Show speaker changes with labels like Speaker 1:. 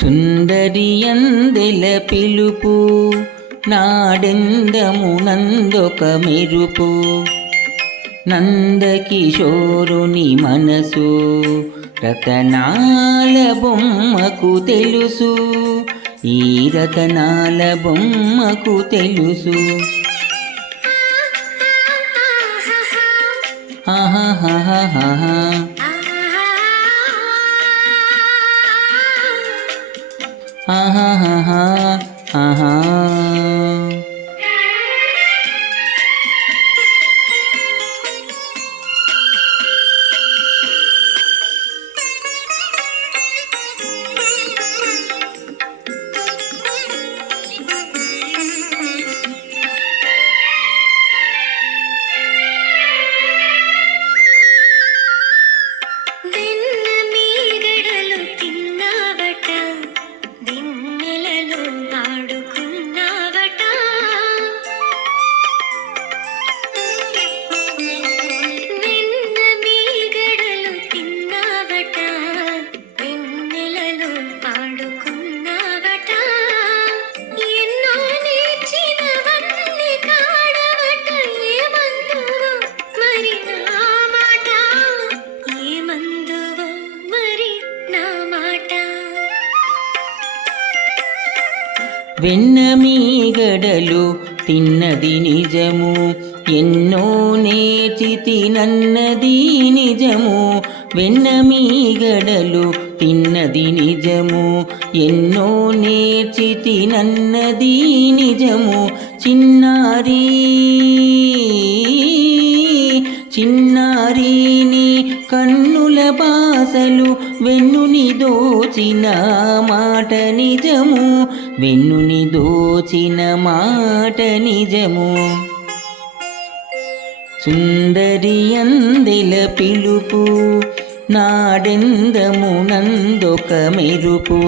Speaker 1: సుందరి అందెల పిలుపు నాడెందమునందొక మెరుపు. నందకిషోరుని మనసు రతనాల బొమ్మకు తెలుసు. ఈ రతనాల బొమ్మకు తెలుసు. ఆహాహాహాహా.
Speaker 2: ha ha ha ha ha
Speaker 1: ha వెన్నమీగడలు తిన్నది నిజము. ఎన్నో నేచితి నన్నది నిజము. వెన్నమీగడలు తిన్నది నిజము. ఎన్నో నేర్చి నన్నది నిజము. చిన్నారీ చిన్నారీ. కన్నుల బాసలు వెన్నుని దోచిన మాట నిజము వెన్నుని దోచిన మాట నిజము. సుందరి అందెల పిలుపు నాడెందము నందొక మెరుపు.